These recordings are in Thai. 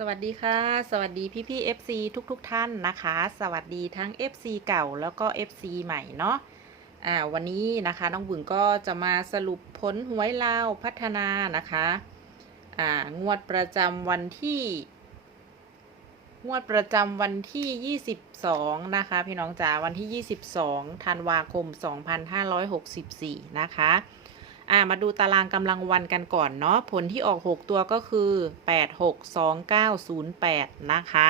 สวัสดีค่ะ สวัสดีพี่พี่ FC ทุกทุกท่านนะคะ สวัสดีทั้ง FC เก่าแล้วก็ FC ใหม่เนาะอ่าวันนี้นะคะน้องบึงก็จะมาสรุปผลหวยลาวพัฒนานะคะอ่างวดประจำวันที่ งวดประจำวันที่ 22 นะคะ พี่น้องจ๋าวันที่ 22ธันวาคม 2564 นะคะ อ่ามาดูตารางกำลังวันกันก่อนเนาะผลที่ออก 6 ตัวก็คือ 8 6 2 9 0 8 นะคะ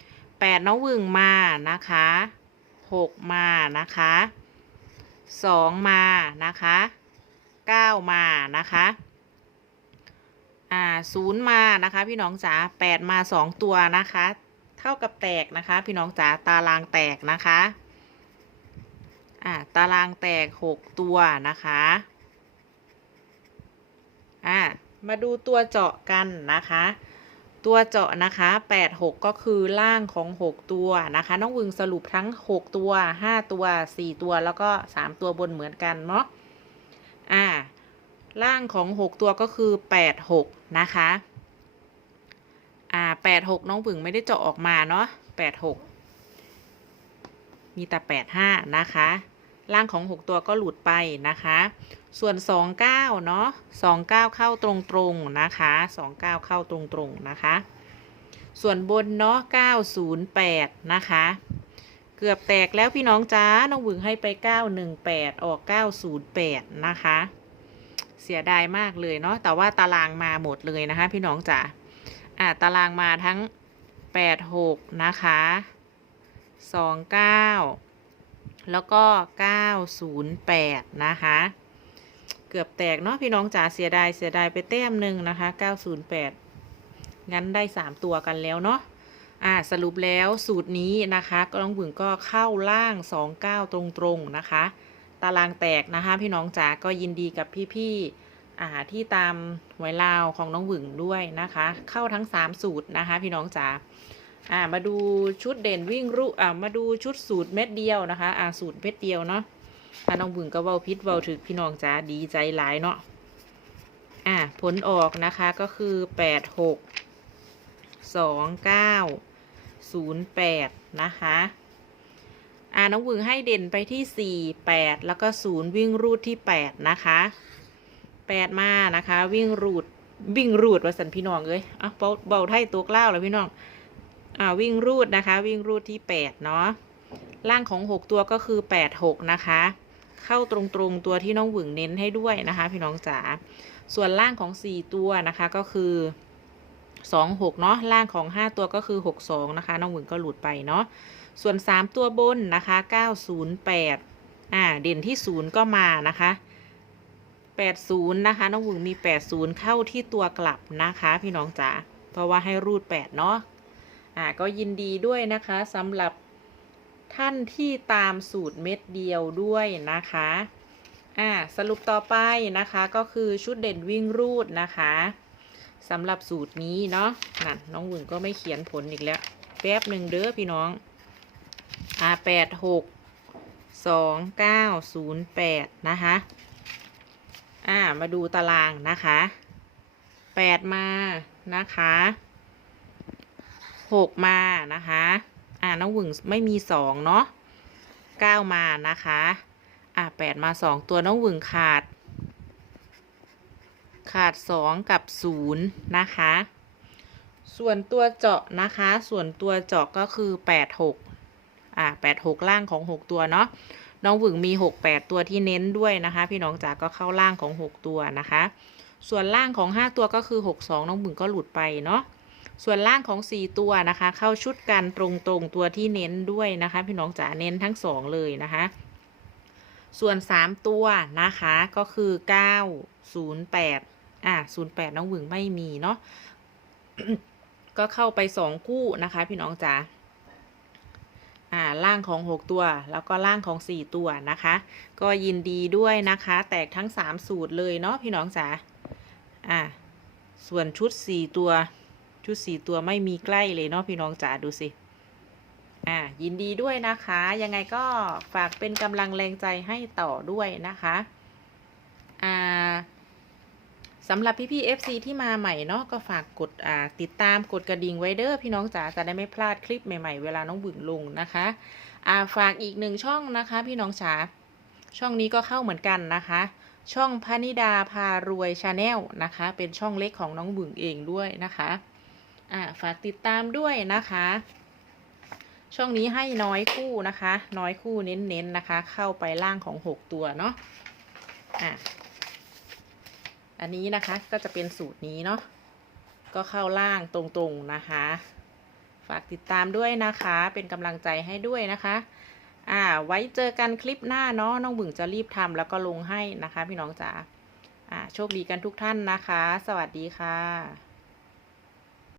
8 น้องวึงมานะคะ 6 มานะคะ 2 มานะคะ 9 มานะคะอ่า0มานะคะ พี่น้องจ๋า8มา2ตัวนะคะ เท่ากับแตกนะคะ พี่น้องจ๋าตารางแตกนะคะอ่าตารางแตก6ตัวนะคะ อ่ามาดูตัวเจาะกันนะคะ ตัวเจาะนะคะ 8 6 ก็คือล่างของ 6 ตัวนะคะ น้องวึงสรุปทั้ง 6 ตัว 5 ตัว 4 ตัวแล้วก็ 3 ตัวบนเหมือนกันเนาะอ่าล่างของ 6 ตัวก็คือ 8 6 นะคะอ่า8 6 น้องวึงไม่ได้เจาะออกมาเนาะ8 6มีแต่ 8 5 นะคะ ล่างของ 6 ตัวก็หลุดไปนะคะ ส่วน 29 เนาะ29 เข้าตรงๆนะคะ 29 เข้าตรงๆนะคะ ส่วนบนเนาะ908 นะคะ เกือบแตกแล้วพี่น้องจ้า น้องหวึงให้ไป 918 ออก 908 นะคะ เสียดายมากเลยเนาะ แต่ว่าตารางมาหมดเลยนะคะ พี่น้องจ๋า อ่าตารางมาทั้ง 86 นะคะ 29 แล้วก็ 908 นะคะ กือบแตกเนาะพี่น้องจ๋าเสียดายเสียดายไปแต้มหนึ่งนะคะ 908 งั้นได้ 3 ตัวกันแล้วเนาะอ่าสรุปแล้วสูตรนี้นะคะก็น้องบึงก็เข้าล่าง 29 ตรงๆนะคะ ตารางแตกนะคะ พี่น้องจ๋าก็ยินดีกับพี่ๆอ่าที่ตามไว้ลาวของน้องบึงด้วยนะคะ เข้าทั้ง 3 สูตรนะคะ พี่น้องจ๋าอ่ามาดูชุดเด่นวิ่งรูอ่ามาดูชุดสูตรเม็ดเดียวนะคะอ่าสูตรเม็ดเดียวเนาะ ถ้าน้องบึงก็เว้าพิษเว้าถึกพี่น้องจ๋าดีใจหลายเนาะอ่าผลออกนะคะก็คือแปดหกสองเก้าศูนย์แปดนะคะอ่าน้องบึงให้เด่นไปที่สี่แปดแล้วก็ศูนย์วิ่งรูดที่แปดนะคะแปดมานะคะ วิ่งรูดวิ่งรูดว่าสันพี่น้องเอ้ยอะเบาเบาไทยตัวกล้าวแล้วพี่น้องอ่าวิ่งรูดนะคะ วิ่งรูดที่8เนาะ ล่างของ 6 ตัวก็คือ 8 6 นะคะ เข้าตรงๆตัวที่น้องหวึงเน้นให้ด้วยนะคะ พี่น้องจ๋าส่วนล่างของ 4 ตัวนะคะก็คือ 2 6 เนาะล่างของ 5 ตัวก็คือ 6 2 นะคะ น้องหวึงก็หลุดไปเนาะส่วน 3 ตัวบนนะคะ 908อ่าเด่นที่ 0 ก็มานะคะ80 นะคะ น้องหวึงมี 80 เข้าที่ตัวกลับนะคะ พี่น้องจ๋าเพราะว่าให้รูด 8 เนาะอ่าก็ยินดีด้วยนะคะสำหรับ ท่านที่ตามสูตรเม็ดเดียวด้วยนะคะอ่าสรุปต่อไปนะคะก็คือชุดเด่นวิ่งรูดนะคะสำหรับสูตรนี้เนาะนั่นน้องหวึงก็ไม่เขียนผลอีกแล้ว แป๊บหนึ่งเด้อพี่น้องอ่าแปดหกสองเก้าศูนย์แปดนะคะอ่ามาดูตารางนะคะแปดมานะคะหกมานะคะ อ่าน้องหวึงไม่มีสองเนาะเก้ามานะคะ อ่าแปดมาสองตัวน้องหวึงขาด ขาดสองกับศูนย์นะคะ ส่วนตัวเจาะนะคะ ส่วนตัวเจาะก็คือแปดหกอ่าแปดหกล่างของหกตัวเนาะน้องหวึงมีหกแปดตัวที่เน้นด้วยนะคะ พี่น้องจ๋าก็เข้าล่างของหกตัวนะคะ ส่วนล่างของห้าตัวก็คือหกสองน้องหวึงก็หลุดไปเนาะ ส่วนล่างของ 4 ตัวนะคะ เข้าชุดกันตรงๆตัวที่เน้นด้วยนะคะ พี่น้องจ๋าเน้นทั้ง 2 เลยนะคะ ส่วน 3 ตัวนะคะก็คือ 9 0 8อะ08 น้องหวึงไม่มีเนาะก็เข้าไป 2 คู่นะคะ พี่น้องจ๋าอ่าล่างของ 6 ตัว แล้วก็ล่างของ 4 ตัวนะคะ ก็ยินดีด้วยนะคะ แตกทั้ง 3 สูตรเลยเนาะพี่น้องจ๋าอ่าส่วนชุด 4 ตัว ชุดสี่ตัวไม่มีใกล้เลยเนาะพี่น้องจ๋าดูสิ อ่า ยินดีด้วยนะคะ ยังไงก็ฝากเป็นกำลังแรงใจให้ต่อด้วยนะคะ อ่าสำหรับพี่พี่ FC ที่มาใหม่เนาะก็ฝากกดอ่าติดตามกดกระดิ่งไว้เด้อพี่น้องจ๋าจะได้ไม่พลาดคลิปใหม่ๆ เวลาน้องบึงลงนะคะอ่าฝากอีกหนึ่งช่องนะคะ พี่น้องจ๋าช่องนี้ก็เข้าเหมือนกันนะคะ ช่องพนิดาพารวยชาแนลนะคะ เป็นช่องเล็กของน้องบึงเองด้วยนะคะ อ่าฝากติดตามด้วยนะคะ ช่องนี้ให้น้อยคู่นะคะ น้อยคู่เน้นๆนะคะ เข้าไปล่างของ6ตัวเนาะอะอันนี้นะคะก็จะเป็นสูตรนี้เนาะก็เข้าล่างตรงๆนะคะ ฝากติดตามด้วยนะคะ เป็นกำลังใจให้ด้วยนะคะ อ่า ไว้เจอกันคลิปหน้าเนาะน้องบึงจะรีบทำแล้วก็ลงให้นะคะ พี่น้องจ๋าอ่าโชคดีกันทุกท่านนะคะ สวัสดีค่ะ